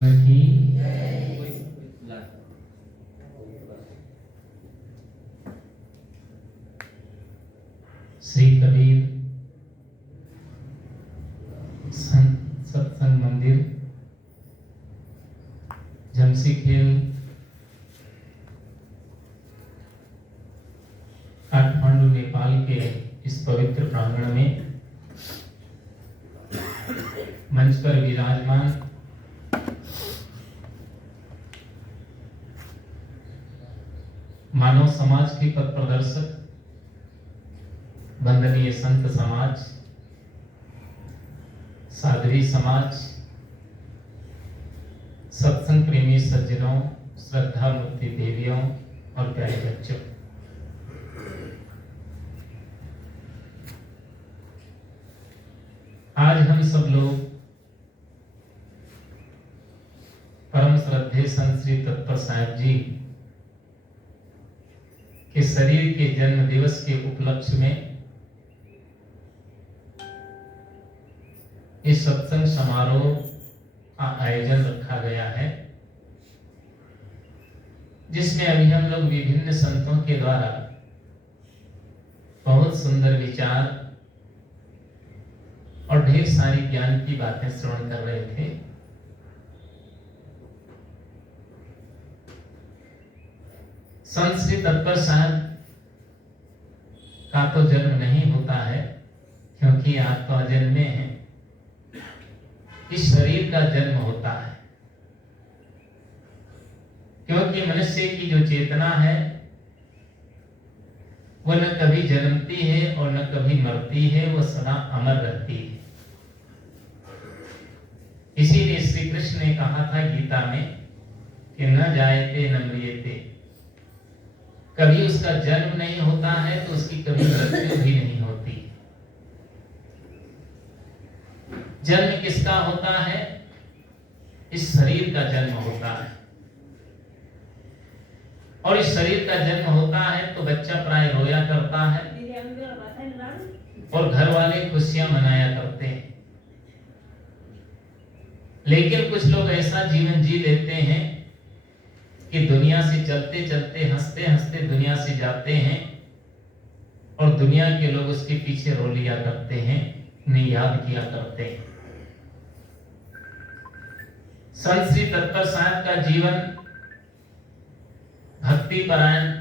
की श्री कबीर सत्संग मंदिर जमशीखेल काठमांडू नेपाल के इस पवित्र प्रांगण में मंच पर विराजमान मानव समाज के पथ प्रदर्शक वंदनीय संत समाज, साध्वी समाज, सत्संग प्रेमी सज्जनों, श्रद्धा मूर्ति देवियों और प्यारे बच्चों, आज हम सब लोग परम श्रद्धेय संत श्री तत्पर साहेब जी के शरीर के जन्म दिवस के उपलक्ष्य में इस सत्संग समारोह का आयोजन रखा गया है, जिसमें अभी हम लोग विभिन्न संतों के द्वारा बहुत सुंदर विचार और ढेर सारी ज्ञान की बातें श्रवण कर रहे थे। संत श्री तत्पर साहब का तो जन्म नहीं होता है, क्योंकि आप तो अजन्मे हैं। इस शरीर का जन्म होता है, क्योंकि मनुष्य की जो चेतना है वह न कभी जन्मती है और न कभी मरती है, वह सदा अमर रहती है। इसीलिए श्री कृष्ण ने कहा था गीता में कि न जायते न म्रियते, कभी उसका जन्म नहीं होता है तो उसकी कभी मृत्यु भी नहीं होती। जन्म किसका होता है? इस शरीर का जन्म होता है, और इस शरीर का जन्म होता है तो बच्चा प्राय रोया करता है और घर वाले खुशियां मनाया करते हैं। लेकिन कुछ लोग ऐसा जीवन जी लेते हैं कि दुनिया से चलते चलते हंसते हंसते दुनिया से जाते हैं, और दुनिया के लोग उसके पीछे रो लिया करते हैं, उन्हें याद किया करते हैं। संत श्री तत्पर साहब का जीवन भक्ति परायण,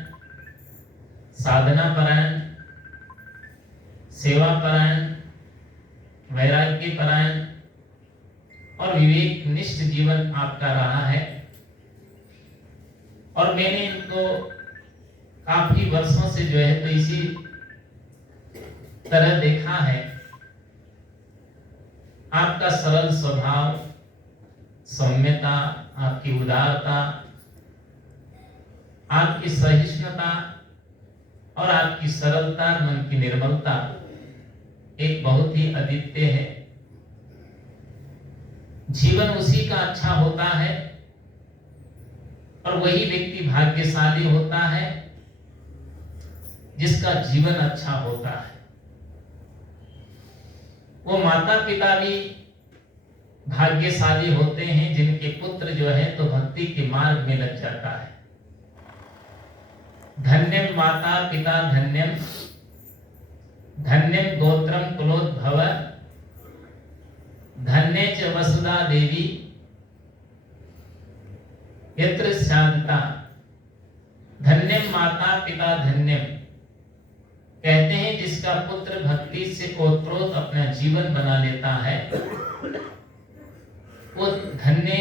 साधना परायण, सेवा परायण, वैराग्य परायण और विवेक निष्ठ जीवन आपका रहा है। और मैंने इनको काफी वर्षों से जो है तो इसी तरह देखा है। आपका सरल स्वभाव, सौम्यता, आपकी उदारता, आपकी सहिष्णुता और आपकी सरलता, मन की निर्मलता एक बहुत ही अद्वितीय है। जीवन उसी का अच्छा होता है और वही व्यक्ति भाग्यशाली होता है जिसका जीवन अच्छा होता है। वो माता पिता भी भाग्यशाली होते हैं जिनके पुत्र जो है तो भक्ति के मार्ग में लग जाता है। धन्यम माता पिता धन्यम, धन्यम गोत्रम कुलोद्भव, धन्य च वसुधा देवी यत्र शांता। धन्यम माता पिता धन्यम, कहते हैं जिसका पुत्र भक्ति से ओतप्रोत अपना जीवन बना लेता है वो धन्य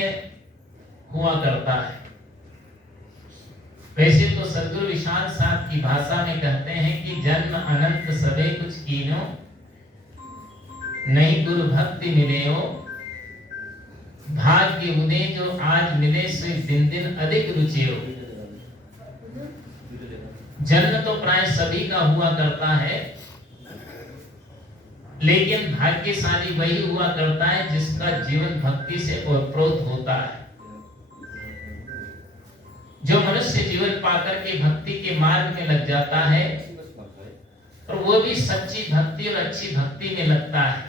हुआ करता है। वैसे तो सद्गुरु विशाल साहब की भाषा में कहते हैं कि जन्म अनंत सबे कुछ कीनो, नहीं गुरु भक्ति मिले हो, भाग्य उदय जो आज मिले सो दिन दिन अधिक रुचि हो। जन्म तो प्राय सभी का हुआ करता है, लेकिन भाग्यशाली वही हुआ करता है जिसका जीवन भक्ति से ओतप्रोत होता है। जो मनुष्य जीवन पाकर के भक्ति के मार्ग में लग जाता है और वो भी सच्ची भक्ति और अच्छी भक्ति में लगता है।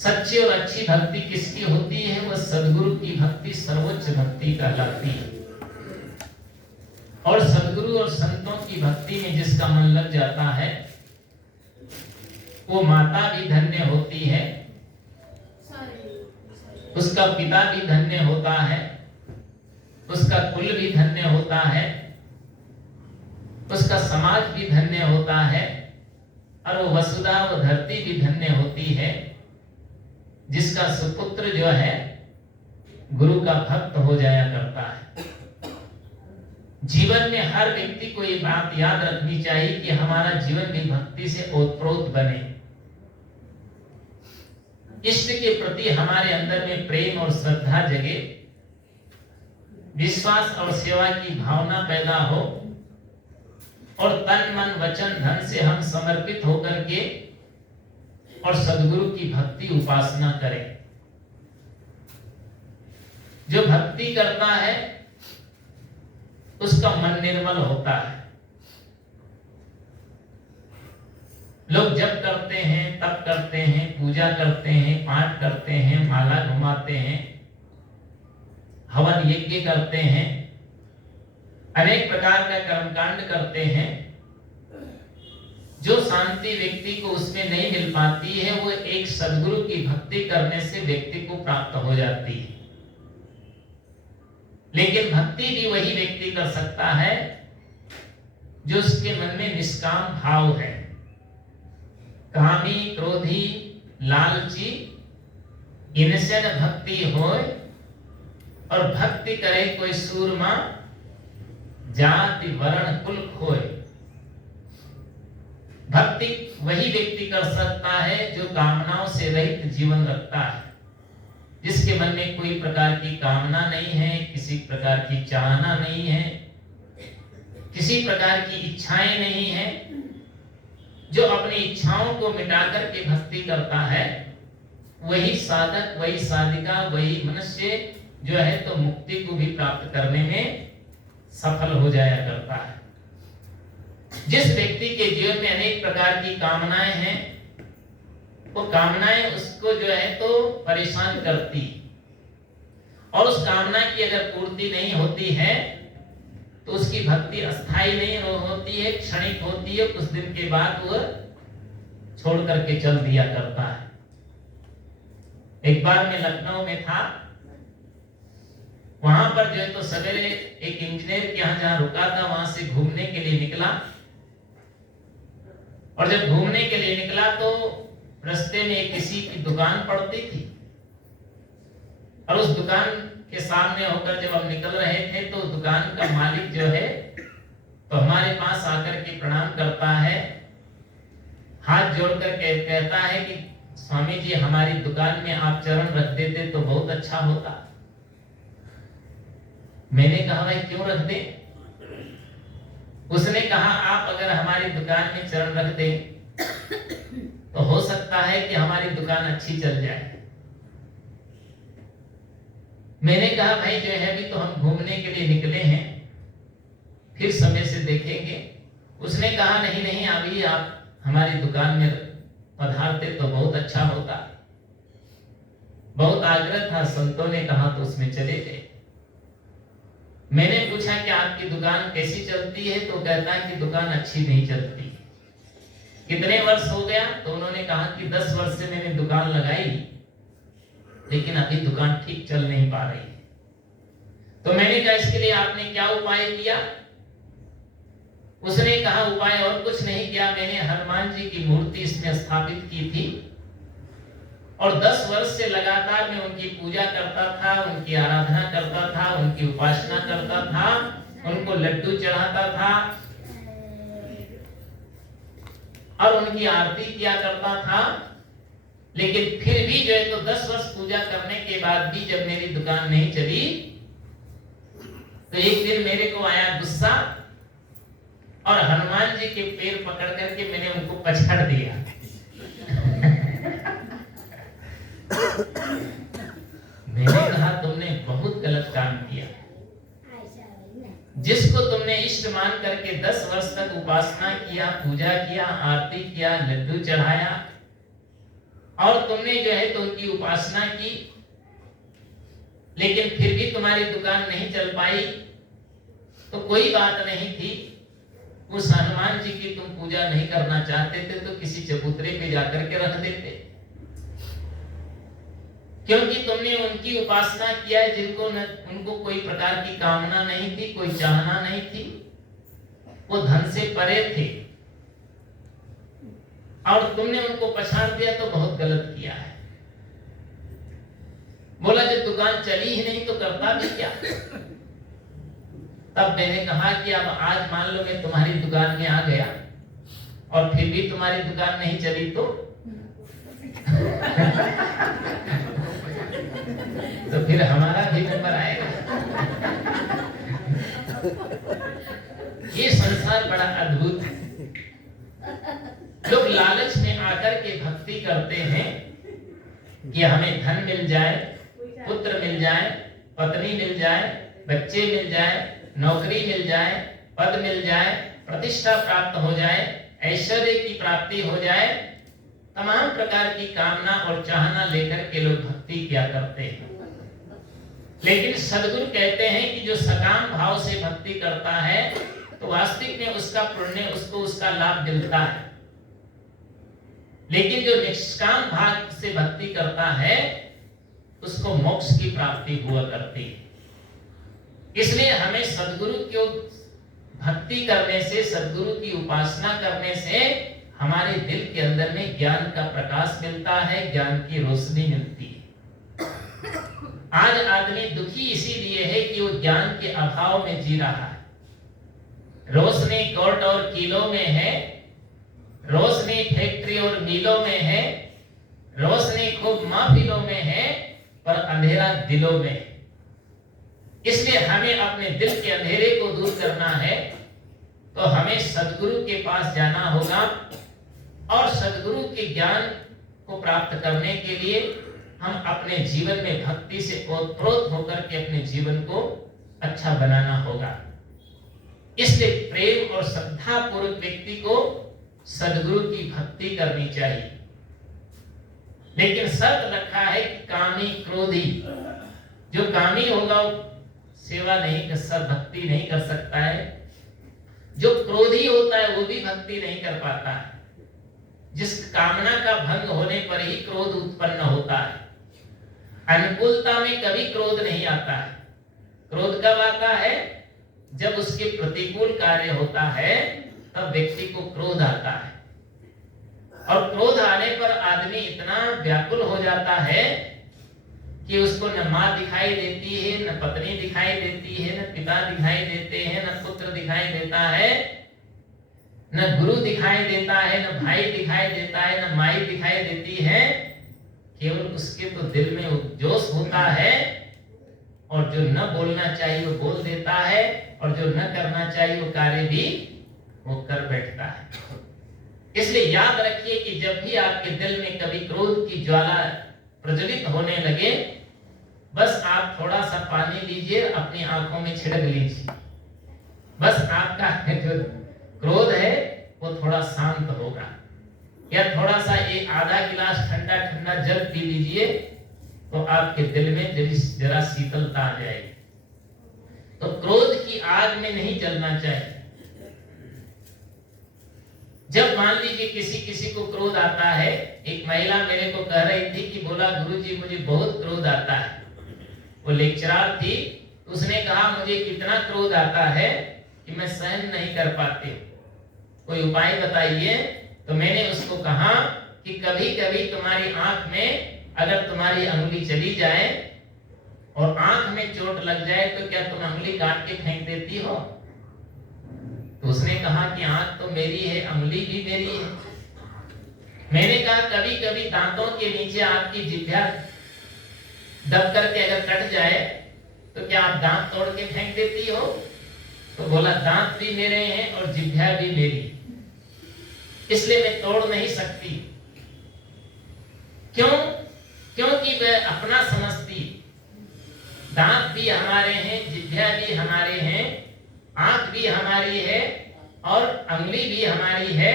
सच्ची और अच्छी भक्ति किसकी होती है? वह सदगुरु की भक्ति सर्वोच्च भक्ति कहलाती है। और सदगुरु और संतों की भक्ति में जिसका मन लग जाता है वो माता भी धन्य होती है, उसका पिता भी धन्य होता है, उसका कुल भी धन्य होता है, उसका समाज भी धन्य होता है, और वो वसुधा व धरती भी धन्य होती है जिसका सुपुत्र जो है गुरु का भक्त हो जाया करता है। जीवन में हर व्यक्ति को ये बात याद रखनी चाहिए कि हमारा जीवन भी भक्ति से ओतप्रोत बने, इष्ट के प्रति हमारे अंदर में प्रेम और श्रद्धा जगे, विश्वास और सेवा की भावना पैदा हो, और तन मन वचन धन से हम समर्पित होकर के और सदगुरु की भक्ति उपासना करें। जो भक्ति करता है उसका मन निर्मल होता है। लोग जप करते हैं, तप करते हैं, पूजा करते हैं, पाठ करते हैं, माला घुमाते हैं, हवन यज्ञ करते हैं, अनेक प्रकार का कर्मकांड करते हैं। जो शांति व्यक्ति को उसमें नहीं मिल पाती है वो एक सदगुरु की भक्ति करने से व्यक्ति को प्राप्त हो जाती है। लेकिन भक्ति भी वही व्यक्ति कर सकता है जो उसके मन में निष्काम भाव है। कामी, क्रोधी, लालची इनसे न भक्ति होए, और भक्ति करे कोई सूरमा, जाति वर्ण कुल खोए। भक्ति वही व्यक्ति कर सकता है जो कामनाओं से रहित जीवन रखता है, जिसके मन में कोई प्रकार की कामना नहीं है, किसी प्रकार की चाहना नहीं है, किसी प्रकार की इच्छाएं नहीं है। जो अपनी इच्छाओं को मिटा करके भक्ति करता है वही साधक, वही साधिका, वही मनुष्य जो है तो मुक्ति को भी प्राप्त करने में सफल हो जाया करता है। जिस व्यक्ति के जीवन में अनेक प्रकार की कामनाएं हैं वो कामनाएं उसको जो है तो परेशान करती, और उस कामना की अगर पूर्ति नहीं होती है तो उसकी भक्ति अस्थायी नहीं होती है, क्षणिक होती है। कुछ दिन के बाद वह छोड़ करके चल दिया करता है। एक बार मैं लखनऊ में था, वहां पर जो है तो सवेरे एक इंजीनियर के यहाँ जहाँ रुका था वहां से घूमने के लिए निकला, और जब घूमने के लिए निकला तो रास्ते में किसी की दुकान पड़ती थी, और उस दुकान के सामने होकर जब हम निकल रहे थे तो दुकान का मालिक जो है तो हमारे पास आकर के प्रणाम करता है, हाथ जोड़कर कहता है कि स्वामी जी हमारी दुकान में आप चरण रख देते तो बहुत अच्छा होता। मैंने कहा भाई क्यों रख दे? उसने कहा आप अगर हमारी दुकान में चरण रख दे तो हो सकता है कि हमारी दुकान अच्छी चल जाए। मैंने कहा भाई जो है अभी तो हम घूमने के लिए निकले हैं, फिर समय से देखेंगे। उसने कहा नहीं नहीं अभी आप हमारी दुकान में पधारते तो बहुत अच्छा होता। बहुत आग्रह था, संतों ने कहा तो उसमें चले गए। मैंने पूछा कि आपकी दुकान कैसी चलती है? तो कहता है कि दुकान अच्छी नहीं चलती। कितने वर्ष हो गया? तो उन्होंने कहा कि 10 वर्ष से मैंने दुकान लगाई लेकिन अभी दुकान ठीक चल नहीं पा रही। तो मैंने कहा इसके लिए आपने क्या उपाय किया? उसने कहा उपाय और कुछ नहीं किया, मैंने हनुमान जी की मूर्ति इसमें स्थापित की थी और 10 वर्ष से लगातार मैं उनकी पूजा करता था, उनकी आराधना करता था, उनकी उपासना करता था, उनको लड्डू चढ़ाता था और उनकी आरती किया करता था। लेकिन फिर भी जो है तो 10 वर्ष पूजा करने के बाद भी जब मेरी दुकान नहीं चली तो एक दिन मेरे को आया गुस्सा और हनुमान जी के पैर पकड़ करके मैंने उनको पछाड़ दिया। मैंने कहा तुमने बहुत गलत काम किया। जिसको तुमने इष्ट मान करके 10 वर्ष तक उपासना किया, पूजा किया, आरती किया, लड्डू चढ़ाया और तुमने जो है तो उनकी उपासना की, लेकिन फिर भी तुम्हारी दुकान नहीं चल पाई, तो कोई बात नहीं थी। उस हनुमान जी की तुम पूजा नहीं करना चाहते थे तो किसी चबूतरे पे जाकर के रख देते, क्योंकि तुमने उनकी उपासना किया है जिनको उनको कोई प्रकार की कामना नहीं थी, कोई चाहना नहीं थी, वो धन से परे थे, और तुमने उनको पछाड़ दिया तो बहुत गलत किया है। बोला जब दुकान चली ही नहीं तो करता भी क्या। तब मैंने कहा कि अब आज मान लो मैं तुम्हारी दुकान में आ गया और फिर भी तुम्हारी दुकान नहीं चली तो तो फिर हमारा भी नंबर आएगा। ये संसार बड़ा अद्भुत है। लोग लालच में आकर के भक्ति करते हैं कि हमें धन मिल जाए, पुत्र मिल जाए, पत्नी मिल जाए, बच्चे मिल जाए, नौकरी मिल जाए, पद मिल जाए, प्रतिष्ठा प्राप्त हो जाए, ऐश्वर्य की प्राप्ति हो जाए। तमाम प्रकार की कामना और चाहना लेकर के लोग भक्ति किया करते हैं। लेकिन सद्गुरु कहते हैं कि जो सकाम भाव से भक्ति करता है तो वास्तविक में उसका पुण्य, उसको उसका लाभ मिलता है। लेकिन जो निष्काम भाव से भक्ति करता है उसको मोक्ष की प्राप्ति हुआ करती है। इसलिए हमें सद्गुरु की भक्ति करने से, सद्गुरु की उपासना करने से हमारे दिल के अंदर में ज्ञान का प्रकाश मिलता है, ज्ञान की रोशनी मिलती है। आज आदमी दुखी इसीलिए है कि वो ज्ञान के अभाव में जी रहा है। रोशनी कोर्ट और किलों में है, रोशनी फैक्ट्री और मिलों में है, रोशनी खूब महफिलों में है, पर अंधेरा दिलों में है। इसलिए हमें अपने दिल के अंधेरे को दूर करना है तो हमें सद्गुरु के पास जाना होगा, और सद्गुरु के ज्ञान को प्राप्त करने के लिए हम अपने जीवन में भक्ति से ओतप्रोत होकर के अपने जीवन को अच्छा बनाना होगा। इसलिए प्रेम और श्रद्धा पूर्वक व्यक्ति को सद्गुरु की भक्ति करनी चाहिए। लेकिन शर्त रखा है कि कामी क्रोधी, जो कामी होगा वो सेवा नहीं कर सकता, भक्ति नहीं कर सकता है। जो क्रोधी होता है वो भी भक्ति नहीं कर पाता है। जिस कामना का भंग होने पर ही क्रोध उत्पन्न होता है। अनुकूलता में कभी क्रोध नहीं आता है। क्रोध कब आता है? जब उसके प्रतिकूल कार्य होता है तब व्यक्ति को क्रोध आता है। और क्रोध आने पर आदमी इतना व्याकुल हो जाता है कि उसको न माँ दिखाई देती है, न पत्नी दिखाई देती है, न पिता दिखाई देते हैं, न पुत्र दिखाई देता है, न गुरु दिखाई देता है, न भाई दिखाई देता है, न माई दिखाई देती है। केवल उसके तो दिल में जोश होता है, और जो न बोलना चाहिए वो बोल देता है, और जो न करना चाहिए वो कार्य भी वो कर बैठता है। इसलिए याद रखिए कि जब भी आपके दिल में कभी क्रोध की ज्वाला प्रज्वलित होने लगे, बस आप थोड़ा सा पानी लीजिए, अपनी आंखों में छिड़क लीजिए। बस आपका जो क्रोध है वो थोड़ा शांत होगा। या थोड़ा सा एक आधा गिलास ठंडा ठंडा जल पी लीजिए तो आपके दिल में जरा शीतलता आ जाएगी। तो क्रोध की आग में नहीं जलना चाहिए। जब मान लीजिए किसी को क्रोध आता है, एक महिला मेरे को कह रही थी कि बोला गुरुजी मुझे बहुत क्रोध आता है। वो लेक्चरर थी, उसने कहा मुझे कितना क्रोध आता है कि मैं सहन नहीं कर पाती, कोई उपाय बताइए। तो मैंने उसको कहा कि कभी कभी तुम्हारी आंख में अगर तुम्हारी अंगुली चली जाए और आंख में चोट लग जाए तो क्या तुम अंगुली काट के फेंक देती हो? तो उसने कहा कि आंख तो मेरी है, अंगुली भी मेरी है। मैंने कहा कभी कभी दांतों के नीचे आपकी जिह्वा दब करके अगर कट जाए तो क्या आप दांत तोड़ के फेंक देती हो? तो बोला दांत भी मेरे हैं और जिह्वा भी मेरी, इसलिए मैं तोड़ नहीं सकती। क्यों? क्योंकि वह अपना समझती। दांत भी हमारे हैं, जिह्वा भी हमारे हैं, आंख भी हमारी है और अंगुली भी हमारी है,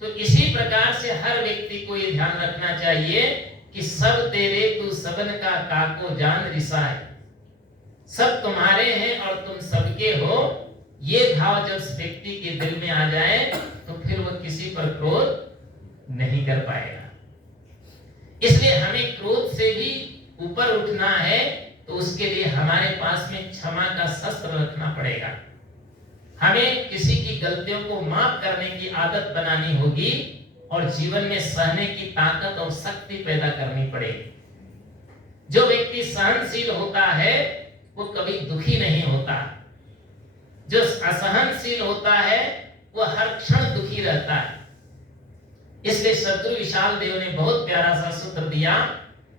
तो इसी प्रकार से हर व्यक्ति को ये ध्यान रखना चाहिए कि सब तेरे तू सबन का काको जान रिसाए, सब तुम्हारे हैं और तुम सबके हो। ये भाव जब व्यक्ति के दिल में आ जाए तो फिर वो किसी पर क्रोध नहीं कर पाएगा। इसलिए हमें क्रोध से भी ऊपर उठना है, तो उसके लिए हमारे पास में क्षमा का शस्त्र रखना पड़ेगा। हमें किसी की गलतियों को माफ करने की आदत बनानी होगी और जीवन में सहने की ताकत और शक्ति पैदा करनी पड़ेगी। जो व्यक्ति सहनशील होता है वो कभी दुखी नहीं होता। जो असहनशील होता है वो हर क्षण दुखी रहता है। इसलिए सद्गुरु विशाल देव ने बहुत प्यारा सा सूत्र दिया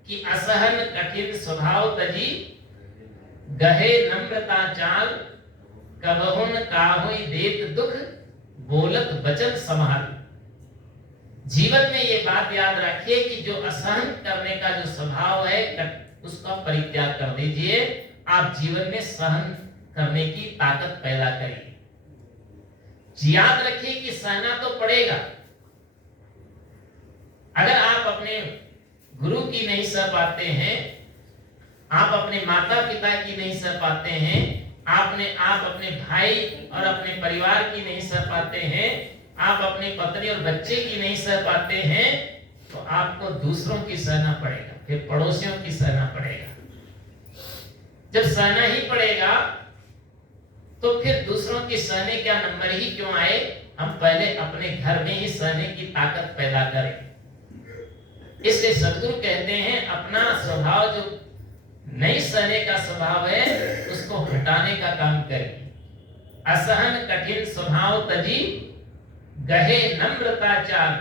कि असहन कठिन स्वभाव तजी, गहे नम्रता चाल, कबहुन काहुई देत दुख, बोलत बचन संभाल। जीवन में ये बात याद रखिए कि जो असहन करने का जो स्वभाव है उसका परित्याग कर दीजिए। आप जीवन में सहन करने की ताकत पैदा करिए। याद रखिए कि सहना तो पड़ेगा। अगर आप अपने गुरु की नहीं सह पाते हैं, आप अपने माता पिता की नहीं सह पाते हैं, आप अपने भाई और अपने परिवार की नहीं सह पाते हैं, आप अपने पत्नी और बच्चे की नहीं सह पाते हैं, तो आपको दूसरों की सहना पड़ेगा, फिर पड़ोसियों की सहना पड़ेगा। जब सहना ही पड़ेगा तो फिर दूसरों की सहने का नंबर ही क्यों आए। हम पहले अपने घर में ही सहने की ताकत पैदा करें। इसलिए सद्गुरु कहते हैं अपना स्वभाव जो नहीं सहने का स्वभाव है उसको हटाने का काम करिए। असहन कठिन स्वभाव तजी, गहे नम्रता चाल।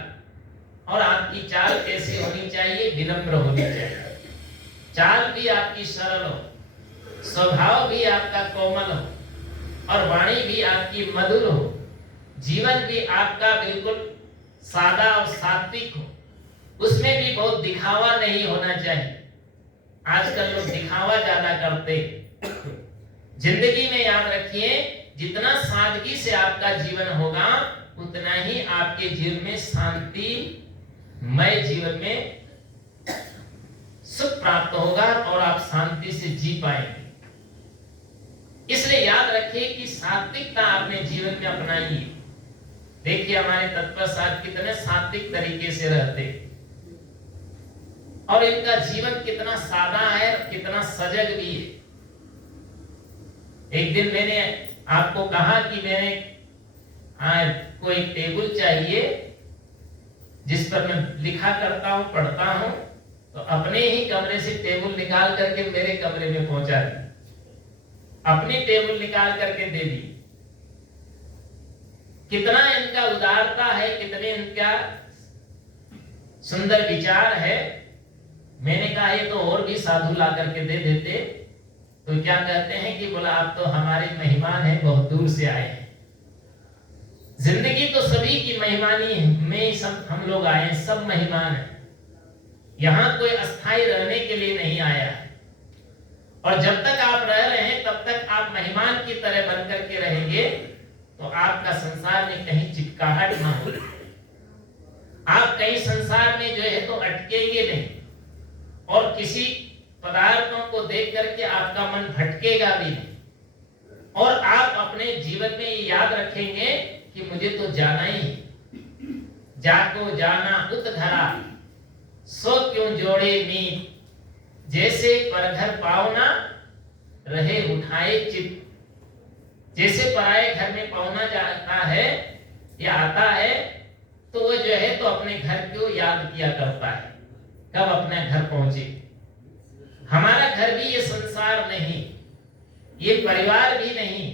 और आपकी चाल कैसी होनी चाहिए? विनम्र होनी चाहिए। चाल भी आपकी सरल हो, स्वभाव भी आपका कोमल हो और वाणी भी आपकी मधुर हो, जीवन भी आपका बिल्कुल सादा और सात्विक हो। उसमें भी बहुत दिखावा नहीं होना चाहिए। आजकल लोग दिखावा ज्यादा करते। जिंदगी में याद रखिए जितना सादगी से आपका जीवन होगा उतना ही आपके जीवन में शांति मय जीवन में सुख प्राप्त होगा और आप शांति से जी पाएंगे। इसलिए याद रखिए कि सात्विकता अपने जीवन में अपनाइए। देखिए हमारे तत्पर साथ कितने सात्विक तरीके से रहते और इनका जीवन कितना सादा है, कितना सजग भी है। एक दिन मैंने आपको कहा कि मैंने कोई टेबल चाहिए जिस पर मैं लिखा करता हूं, पढ़ता हूं, तो अपने ही कमरे से टेबल निकाल करके मेरे कमरे में पहुंचा दी। अपनी टेबल निकाल करके दे दी। कितना इनका उदारता है, कितने इनका सुंदर विचार है। मैंने कहा ये तो और भी साधु ला करके दे देते। तो क्या कहते हैं कि बोला आप तो हमारे मेहमान हैं, बहुत दूर से आए हैं। जिंदगी तो सभी की मेहमानी है, में सब हम लोग आए हैं, सब मेहमान हैं। यहाँ कोई अस्थाई रहने के लिए नहीं आया है। और जब तक आप रह रहे हैं तब तक आप मेहमान की तरह बन करके रहेंगे तो आपका संसार में कहीं चिपकाहट ना हो। आप कहीं संसार में जो है तो अटकेंगे नहीं और किसी पदार्थों को देख करके आपका मन भटकेगा भी नहीं। और आप अपने जीवन में ये याद रखेंगे कि मुझे तो जाना ही है। जाको जाना उत धरा, सो क्यों जोड़े नीत, जैसे परघर पावना रहे उठाए चित। जैसे पराये घर में पहुंचा जाता है या आता है तो वो जो है तो अपने घर को याद किया करता है, कब अपने घर पहुंचे। हमारा घर भी ये संसार नहीं, ये परिवार भी नहीं,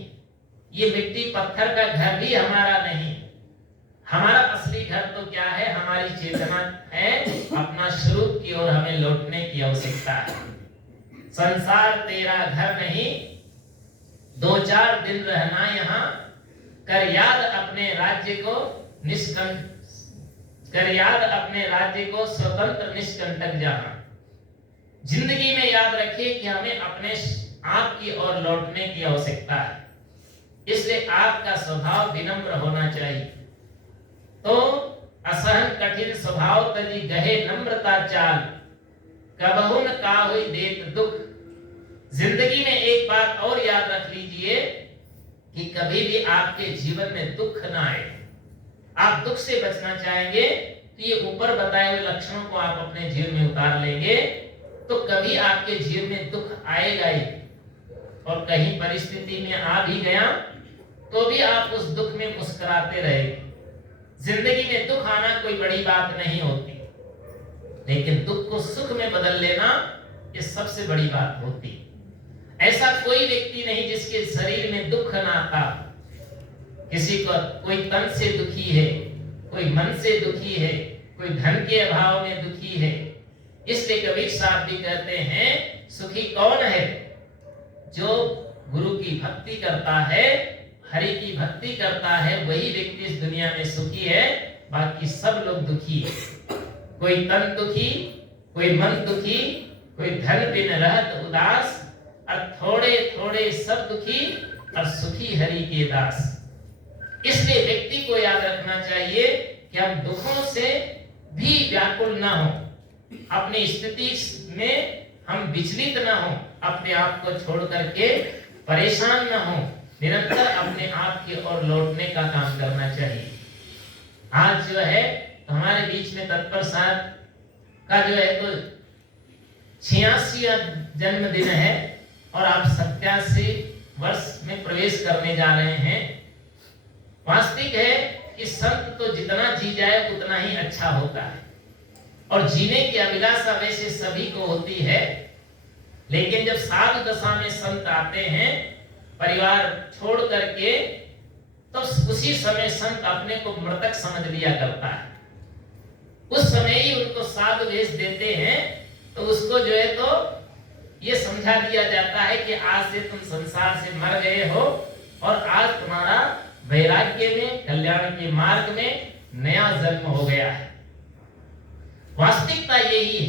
ये मिट्टी पत्थर का घर भी हमारा नहीं। हमारा असली घर तो क्या है? हमारी चेतना है, अपना स्वरूप की ओर हमें लौटने की आवश्यकता है। संसार तेरा घर नहीं, 2-4 दिन रहना यहाँ, कर याद अपने राज्य को स्वतंत्र निष्कंटक जहां। जिंदगी में याद रखिए कि हमें अपने आप की ओर लौटने की आवश्यकता है। इसलिए आपका स्वभाव विनम्र होना चाहिए। तो असहन कठिन स्वभाव तजी गहे नम्रता चाल, कबहु न काहुई देत दुख। जिंदगी में एक बात और याद रख लीजिए कि कभी भी आपके जीवन में दुख ना आए। आप दुख से बचना चाहेंगे तो ये ऊपर बताए हुए लक्षणों को आप अपने जीवन में उतार लेंगे तो कभी आपके जीवन में दुख आएगा ही। और कहीं परिस्थिति में आ भी गया तो भी आप उस दुख में मुस्कुराते रहेंगे। जिंदगी में दुख आना कोई बड़ी बात नहीं होती, लेकिन दुख को सुख में बदल लेना ये सबसे बड़ी बात होती। ऐसा कोई व्यक्ति नहीं जिसके शरीर में दुख ना आता। किसी को कोई तन से दुखी है, कोई मन से दुखी है, कोई धन के अभाव में दुखी है। इसलिए कबीर साहब भी कहते हैं सुखी कौन है? जो गुरु की भक्ति करता है, हरि की भक्ति करता है, वही व्यक्ति इस दुनिया में सुखी है। बाकी सब लोग दुखी है। कोई तन दुखी, कोई मन दुखी, कोई धन बिन रहत उदास, और थोड़े थोड़े सब दुखी और सुखी हरि के दास। इसलिए व्यक्ति को याद रखना चाहिए कि हम दुखों से भी व्याकुल ना हो, अपनी स्थिति में हम विचलित ना हो, अपने आप को छोड़ करके परेशान ना हो, निरंतर अपने आप की ओर लौटने का काम करना चाहिए। आज जो है तो हमारे बीच में तत्पर साहब का जो है तो 86वां जन्मदिन है और आप 87 वर्ष में प्रवेश करने जा रहे हैं। वास्तविक है कि संत तो जितना जी जाए उतना ही अच्छा होता है और जीने की अभिलाषा वैसे सभी को होती है, लेकिन जब साधु दशा में संत आते हैं परिवार छोड़ करके, तो उसी समय संत अपने को मृतक समझ लिया करता है। उस समय ही उनको साधु वेश देते हैं तो उसको जो है तो ये समझा दिया जाता है कि आज से तुम संसार से मर गए हो और आज तुम्हारा वैराग्य में, कल्याण के मार्ग में नया जन्म हो गया है। वास्तविकता यही है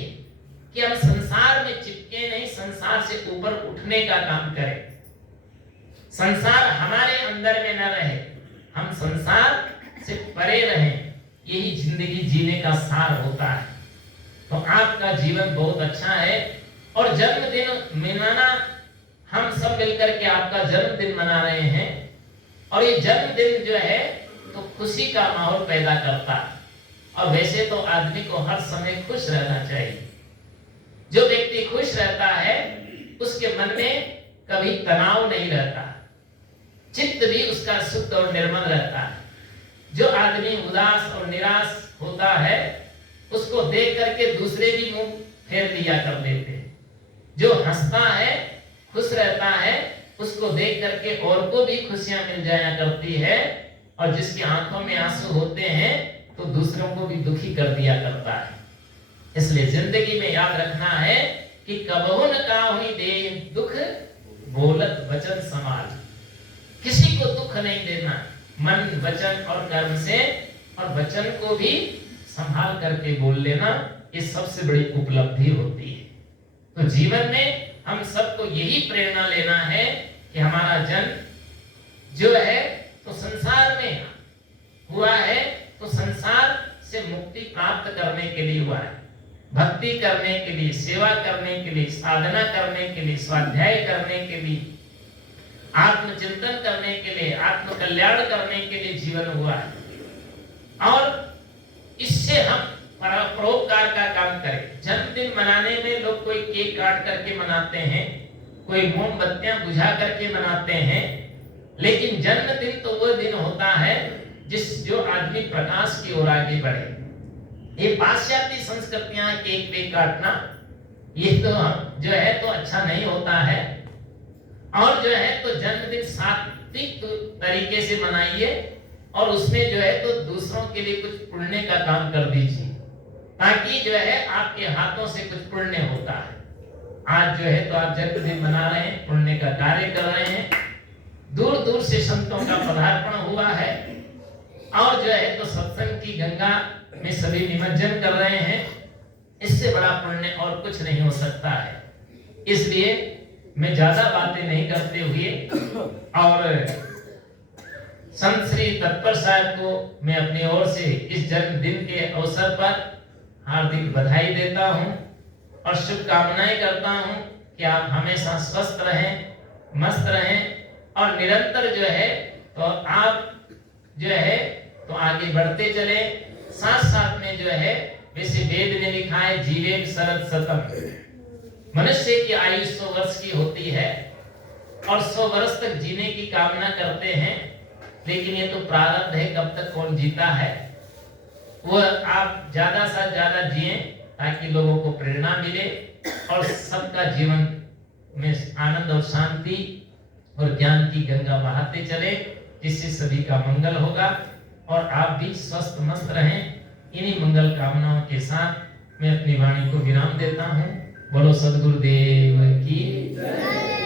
कि हम संसार में चिपके नहीं, संसार से ऊपर उठने का काम करें। संसार हमारे अंदर में न रहे, हम संसार से परे रहें। यही जिंदगी जीने का सार होता है। तो आपका जीवन बहुत अच्छा है और जन्मदिन मनाना, हम सब मिलकर के आपका जन्मदिन मना रहे हैं और ये जन्मदिन जो है तो खुशी का माहौल पैदा करता है। और वैसे तो आदमी को हर समय खुश रहना चाहिए। जो व्यक्ति खुश रहता है उसके मन में कभी तनाव नहीं रहता, चित्त भी उसका शुद्ध और निर्मल रहता है। जो आदमी उदास और निराश होता है उसको देख करके दूसरे भी मुंह फेर लिया कर देते हैं। जो हंसता है, खुश रहता है, उसको देख करके और को भी खुशियां मिल जाया करती है। और जिसकी आंखों में आंसू होते हैं तो दूसरों को भी दुखी कर दिया करता है। इसलिए जिंदगी में याद रखना है कि कबहु न काहुई दे दुख, बोलत वचन समाल। किसी को दुख नहीं देना, मन, वचन और कर्म से, और वचन को भी संभाल करके बोल लेना, ये सबसे बड़ी उपलब्धि होती है। तो जीवन में हम सबको यही प्रेरणा लेना है कि हमारा जन्म जो है तो संसार में हुआ है, तो संसार से मुक्ति प्राप्त करने के लिए हुआ है। भक्ति करने के लिए, सेवा करने के लिए, साधना करने के लिए, स्वाध्याय करने के लिए, आत्मचिंतन करने के लिए, आत्म कल्याण करने के लिए जीवन हुआ है। और इससे हम परोपकार का काम करें। जन्मदिन मनाने में लोग कोई केक काट करके मनाते हैं, कोई मोमबत्तियां बुझा करके मनाते हैं, लेकिन जन्मदिन तो वो दिन होता है जो आदमी प्रकाश की ओर आगे बढ़े। ये पाश्चात्य संस्कृतियां केक पे काटना, ये तो जो है तो अच्छा नहीं होता है। और जो है तो जन्मदिन सात्विक तरीके से मनाइए और उसमें जो है तो दूसरों के लिए कुछ पुण्य का काम कर दीजिए, ताकि जो है आपके हाथों से कुछ पुण्य होता है। आज जो है तो आप जन्मदिन मना रहे हैं, पुण्य का कार्य कर रहे हैं, दूर दूर से संतों का पदार्पण हुआ है और जो है तो सत्संग की गंगा में सभी निमज्जन कर रहे हैं। इससे बड़ा पुण्य और कुछ नहीं हो सकता है। इसलिए मैं ज्यादा बातें नहीं करते हुए और संत श्री तत्पर साहब को मैं अपनी ओर से इस जन्मदिन के अवसर पर हार्दिक बधाई देता हूं और शुभकामनाएं करता हूं कि आप हमेशा स्वस्थ रहें, मस्त रहें और निरंतर जो है तो आप जो है तो आगे बढ़ते चले। साथ साथ में जो है वैसे वेद में लिखा है जीवेम शरद शतम, मनुष्य की आयु 100 वर्ष की होती है और 100 वर्ष तक जीने की कामना करते हैं, लेकिन ये तो प्रारब्ध है, कब तक कौन जीता है। वो आप ज्यादा से ज्यादा जिए ताकि लोगों को प्रेरणा मिले और सबका जीवन में आनंद और शांति और ज्ञान की गंगा बहाते चले, जिससे सभी का मंगल होगा और आप भी स्वस्थ मस्त रहें। इन्हीं मंगल कामनाओं के साथ मैं अपनी वाणी को विराम देता हूँ। बोलो सद्गुरुदेव की जय।